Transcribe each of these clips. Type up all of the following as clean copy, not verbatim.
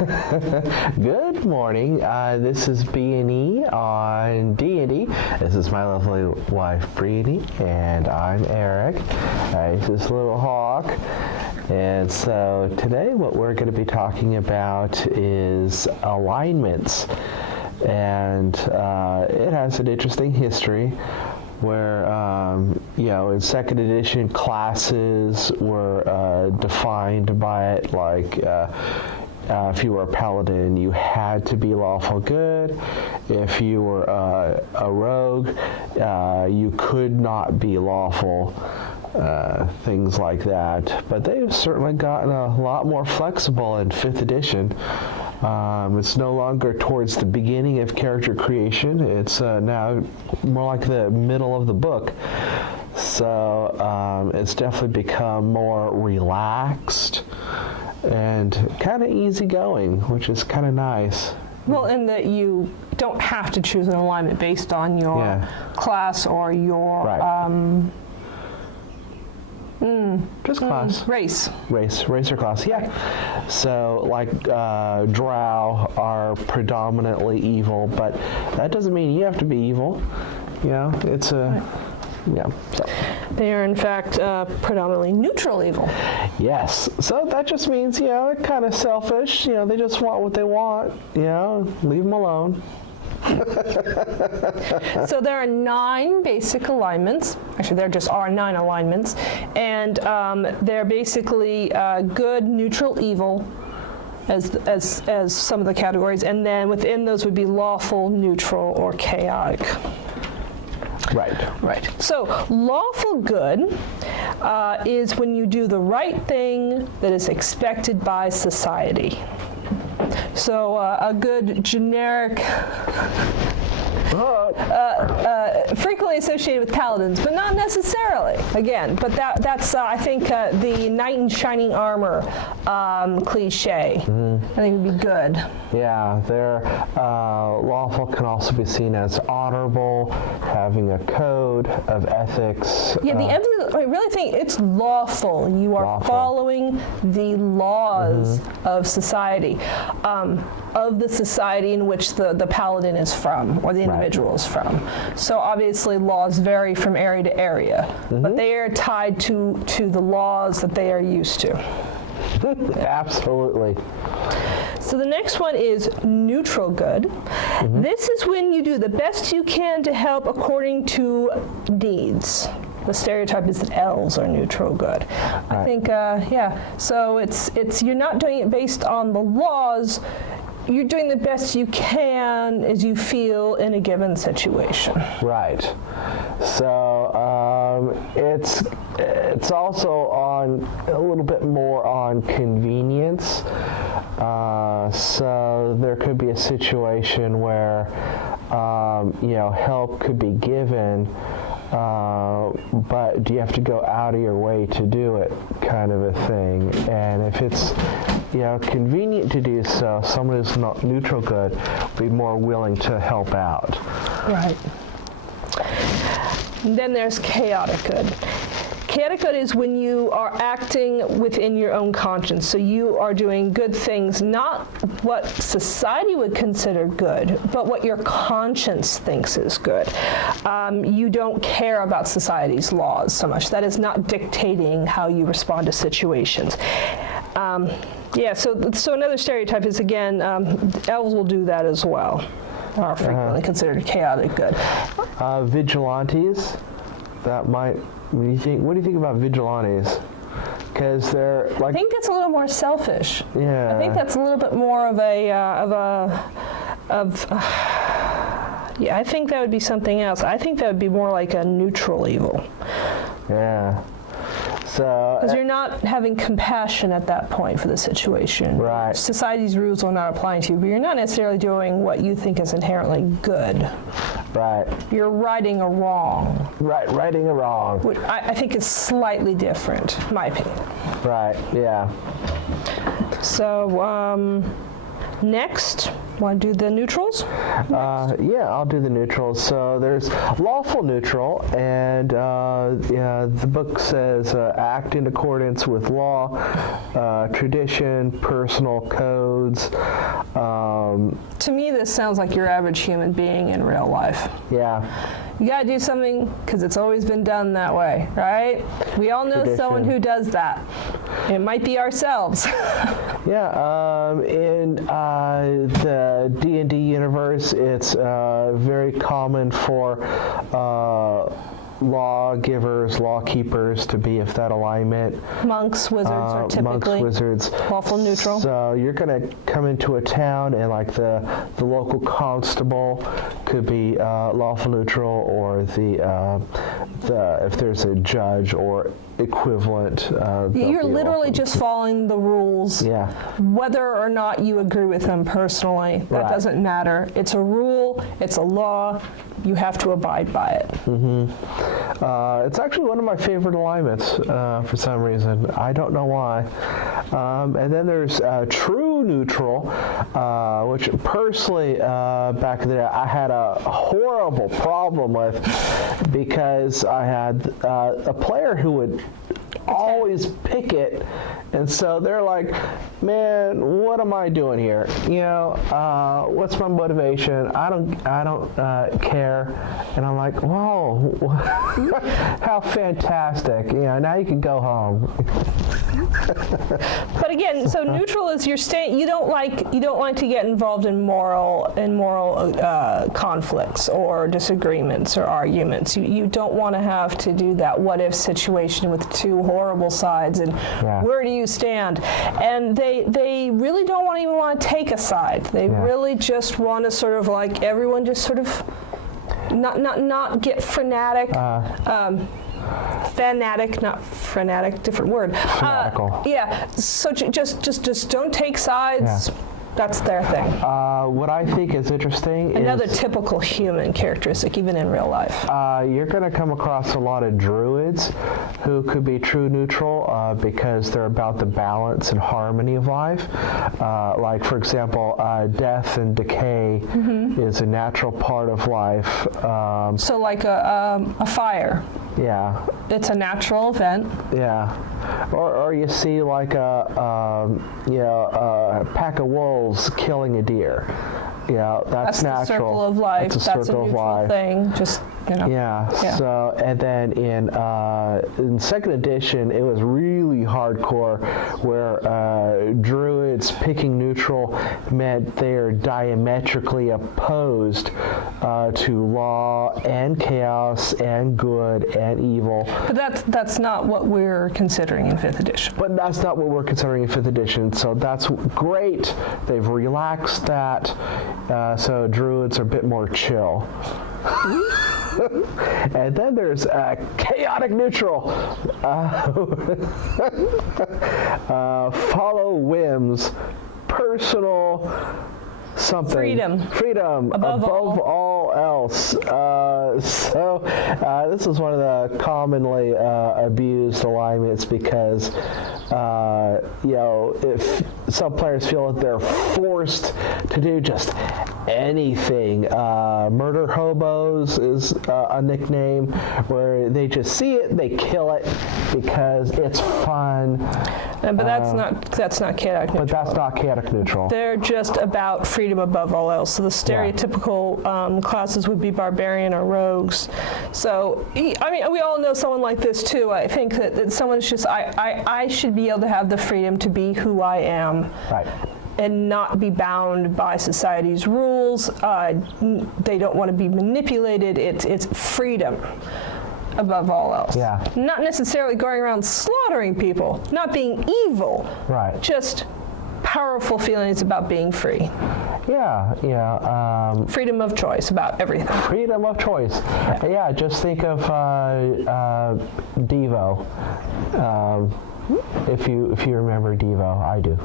Good morning. This is B&E on D&D. This is my lovely wife, Brittany, and I'm Eric. He's this little hawk. And so today what we're going to be talking about is alignments. And it has an interesting history where, in second edition, classes were defined by it, like if you were a paladin, you had to be lawful good. If you were a rogue, you could not be lawful, things like that. But they've certainly gotten a lot more flexible in 5th edition. It's no longer towards the beginning of character creation. It's now more like the middle of the book. So it's definitely become more relaxed and kind of easygoing, which is kind of nice. Well, in that you don't have to choose an alignment based on your class or your just class. Race or class, yeah. So, like, drow are predominantly evil, but that doesn't mean you have to be evil. You know, it's a, so. They are, in fact, predominantly neutral evil. Yes. So that just means, they're kind of selfish. They just want what they want. Leave them alone. So there are 9 basic alignments. Actually, there just are 9 alignments. And they're basically good, neutral, evil as some of the categories. And then within those would be lawful, neutral, or chaotic. Right. So lawful good is when you do the right thing that is expected by society. So a good generic, frequently associated with paladins, but not necessarily. Again, but that's I think the knight in shining armor cliche. I think would be good. Yeah, their lawful can also be seen as honorable, having a code of ethics. Yeah, the emphasis, I really think it's lawful. You are following the laws of society, of the society in which the paladin is from, or the individual is from. So obviously laws vary from area to area, but they are tied to the laws that they are used to. Absolutely. So the next one is neutral good. This is when you do the best you can to help according to needs. The stereotype is that elves are neutral good. I think, so it's you're not doing it based on the laws. You're doing the best you can as you feel in a given situation. Right. So it's also on a little bit more on convenience. So there could be a situation where help could be given, but do you have to go out of your way to do it, kind of a thing. And if it's convenient to do so, someone who's not neutral good will be more willing to help out. Right. And then there's chaotic good. Chaotic good is when you are acting within your own conscience. So you are doing good things, not what society would consider good, but what your conscience thinks is good. You don't care about society's laws so much. That is not dictating how you respond to situations. So another stereotype is, again, elves will do that as well, are frequently considered chaotic good. Vigilantes, that might, what do you think about vigilantes? Because they're like, I think that's a little more selfish. Yeah. I think that's a little bit more of I think that would be something else. I think that would be more like a neutral evil. Yeah. So, because you're not having compassion at that point for the situation. Right. Society's rules are not applying to you, but you're not necessarily doing what you think is inherently good. Right. You're righting a wrong. Right, righting a wrong. Which I think is slightly different, in my opinion. Right, yeah. So, next Want to do the neutrals? Yeah, I'll do the neutrals. So there's lawful neutral, and the book says act in accordance with law, tradition, personal codes. To me, this sounds like your average human being in real life. Yeah. You gotta do something because it's always been done that way, right? We all know Tradition. someone who does that. It might be ourselves. Yeah, in the D&D universe, it's very common for lawgivers, lawkeepers to be of that alignment. Monks, wizards are typically monks, wizards. lawful neutral. So you're going to come into a town, and like the local constable could be lawful neutral, or the if there's a judge or equivalent. You're literally just following the rules. Yeah. Whether or not you agree with them personally, that Right. doesn't matter. It's a rule, it's a law, you have to abide by it. It's actually one of my favorite alignments for some reason. I don't know why. And then there's true neutral, which personally back in the day I had a horrible problem with, because I had a player who would always pick it, and so they're like, man, what am I doing here? You know, what's my motivation? I don't care. And I'm like, whoa, how fantastic! You know, now you can go home. But again, so neutral is your state. You don't like to get involved in moral conflicts or disagreements or arguments. You don't want to have to do that what if situation with two horrible sides, and where do you stand? And they really don't even want to take a side. They really just want to sort of like everyone just sort of not get frenetic. Fanatic, not frenetic, different word. Fanatical. Yeah, so just don't take sides. Yeah. That's their thing. What I think is interesting Another is typical human characteristic, even in real life. you're going to come across a lot of druids who could be true neutral because they're about the balance and harmony of life. Like, for example, death and decay is a natural part of life. So like a fire. Yeah. It's a natural event. Yeah. Or you see like a pack of wolves killing a deer. Yeah, that's natural. The circle of life. That's a neutral thing. Just, you know. Yeah. So, and then in second edition, it was really hardcore, where druids picking neutral meant they're diametrically opposed to law and chaos and good and evil. But that's not what we're considering in 5th edition. But that's not what we're considering in 5th edition, so that's great. They've relaxed that, so druids are a bit more chill. And then there's chaotic neutral. Follow whims, personal something. Freedom above all else. This is one of the commonly abused alignments because if some players feel that they're forced to do just anything. Murder hobos is a nickname where they just see it, they kill it because it's fun. But that's not chaotic neutral. But that's not chaotic neutral. They're just about freedom above all else. So the stereotypical classes would be barbarian or rogues. So, I mean, we all know someone like this too. I think that someone's just, I should be able to have the freedom to be who I am. Right. And not be bound by society's rules. They don't want to be manipulated. It's freedom above all else. Yeah. Not necessarily going around slaughtering people, not being evil. Right. Just powerful feelings about being free. Yeah. Freedom of choice about everything. Freedom of choice. Yeah, just think of Devo. If you remember Devo, I do.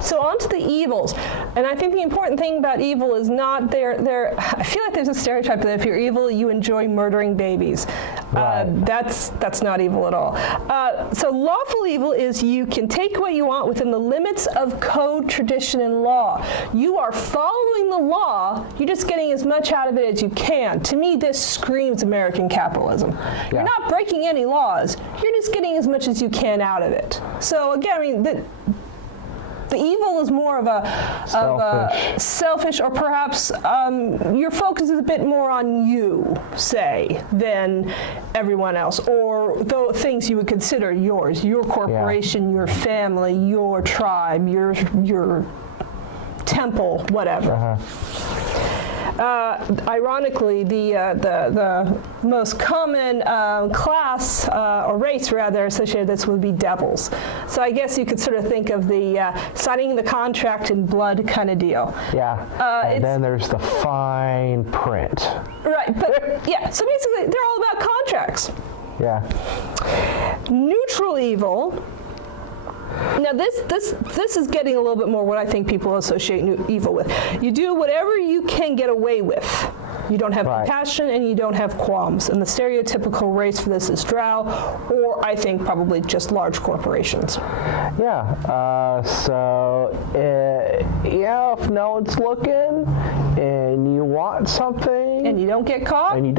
So on to the evils, and I think the important thing about evil is not I feel like there's a stereotype that if you're evil, you enjoy murdering babies. That's not evil at all. So lawful evil is you can take what you want within the limits of code, tradition, and law. You are following the law, you're just getting as much out of it as you can. To me, this screams American capitalism. Yeah. You're not breaking any laws, you're just getting as much as you can out of it. So again, I mean, the evil is more of a selfish, or perhaps your focus is a bit more on you, say, than everyone else, or the things you would consider yours, your corporation, your family, your tribe, your temple, whatever. Ironically, the most common class, or race rather, associated with this would be devils. So I guess you could sort of think of the signing the contract in blood kind of deal. Yeah, and then there's the fine print. Right, but yeah, so basically they're all about contracts. Yeah. Neutral evil. Now this is getting a little bit more what I think people associate evil with. You do whatever you can get away with. You don't have compassion and you don't have qualms. And the stereotypical race for this is drow, or I think probably just large corporations. Yeah, if no one's looking and you want something. And you don't get caught. It's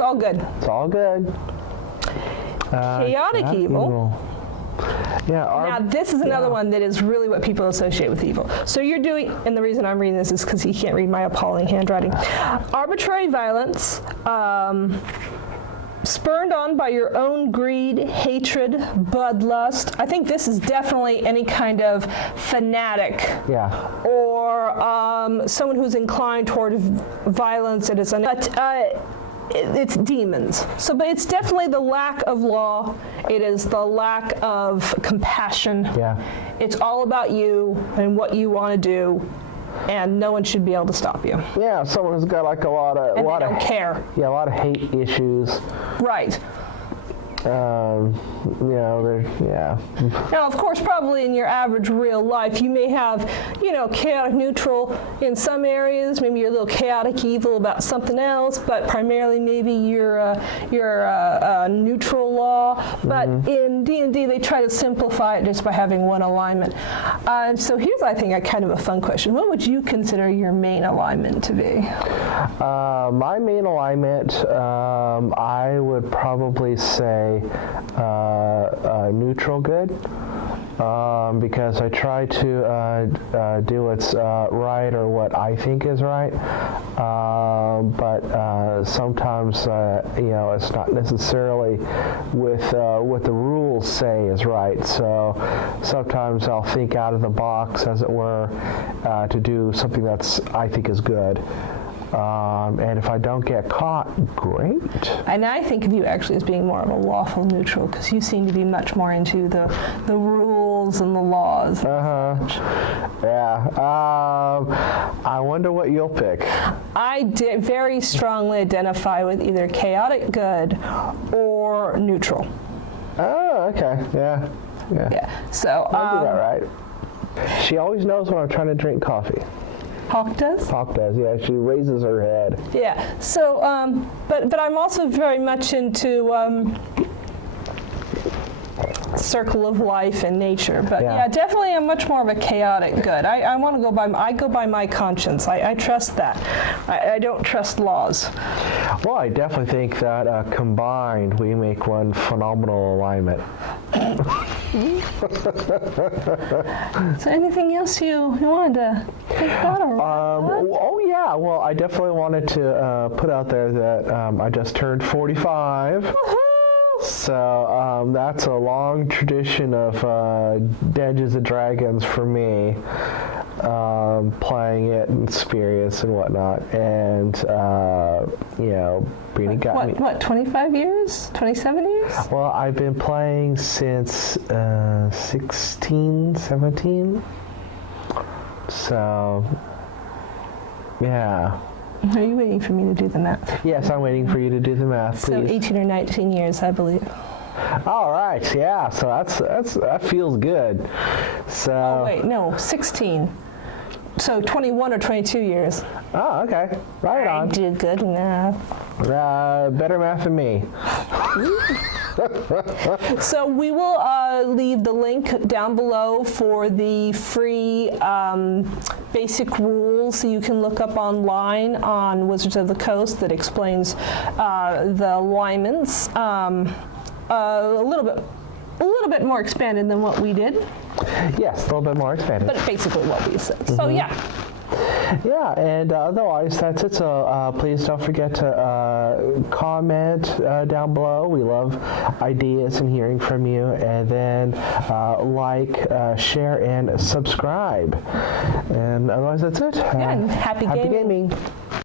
all good. It's all good. Chaotic evil. Yeah. Now, this is another one that is really what people associate with evil. So you're doing, and the reason I'm reading this is because you can't read my appalling handwriting. Arbitrary violence, spurned on by your own greed, hatred, bloodlust. I think this is definitely any kind of fanatic. Yeah. Or someone who's inclined toward violence. It's demons. So, but it's definitely the lack of law. It is the lack of compassion. Yeah. It's all about you and what you want to do, and no one should be able to stop you. Yeah, someone who's got like a lot of care. Yeah, a lot of hate issues. Right. Yeah. Now, of course, probably in your average real life, you may have, chaotic neutral in some areas. Maybe you're a little chaotic evil about something else, but primarily maybe you're a neutral law. But in D&D, they try to simplify it just by having one alignment. So here's, I think, a kind of a fun question. What would you consider your main alignment to be? My main alignment, I would probably say neutral good, because I try to do what's right or what I think is right, but sometimes it's not necessarily with what the rules say is right. So sometimes I'll think out of the box, as it were, to do something that's I think is good. And if I don't get caught, great. And I think of you actually as being more of a lawful neutral, because you seem to be much more into the rules and the laws. Yeah. I wonder what you'll pick. I very strongly identify with either chaotic good or neutral. Oh, okay. Yeah. So I'll do that right. She always knows when I'm trying to drink coffee. Hawk does? Hawk does, yeah. She raises her head. Yeah. So, but I'm also very much into circle of life and nature. But yeah, definitely I'm much more of a chaotic good. I want to go by my conscience. I trust that. I don't trust laws. Well, I definitely think that combined we make one phenomenal alignment. So anything else you wanted to think about? Well, I definitely wanted to put out there that I just turned 45. Woohoo! So that's a long tradition of Dungeons and Dragons for me, playing it and experience and whatnot. And, Brittany got me. What, 25 years? 27 years? Well, I've been playing since 16, 17. So, yeah. Are you waiting for me to do the math? Yes, I'm waiting for you to do the math, please. So 18 or 19 years, I believe. All right, yeah. So that feels good. So. Oh wait, no, 16. So 21 or 22 years. Oh, okay. Right I on. do good math. Better math than me. So we will leave the link down below for the free basic rules so you can look up online on Wizards of the Coast that explains the alignments a little bit more expanded than what we did, Yes, a little bit more expanded. but basically what we said. So yeah. Yeah, and otherwise, that's it. So please don't forget to comment down below. We love ideas and hearing from you. And then like, share, and subscribe. And otherwise, that's it. Yeah, and happy gaming. gaming.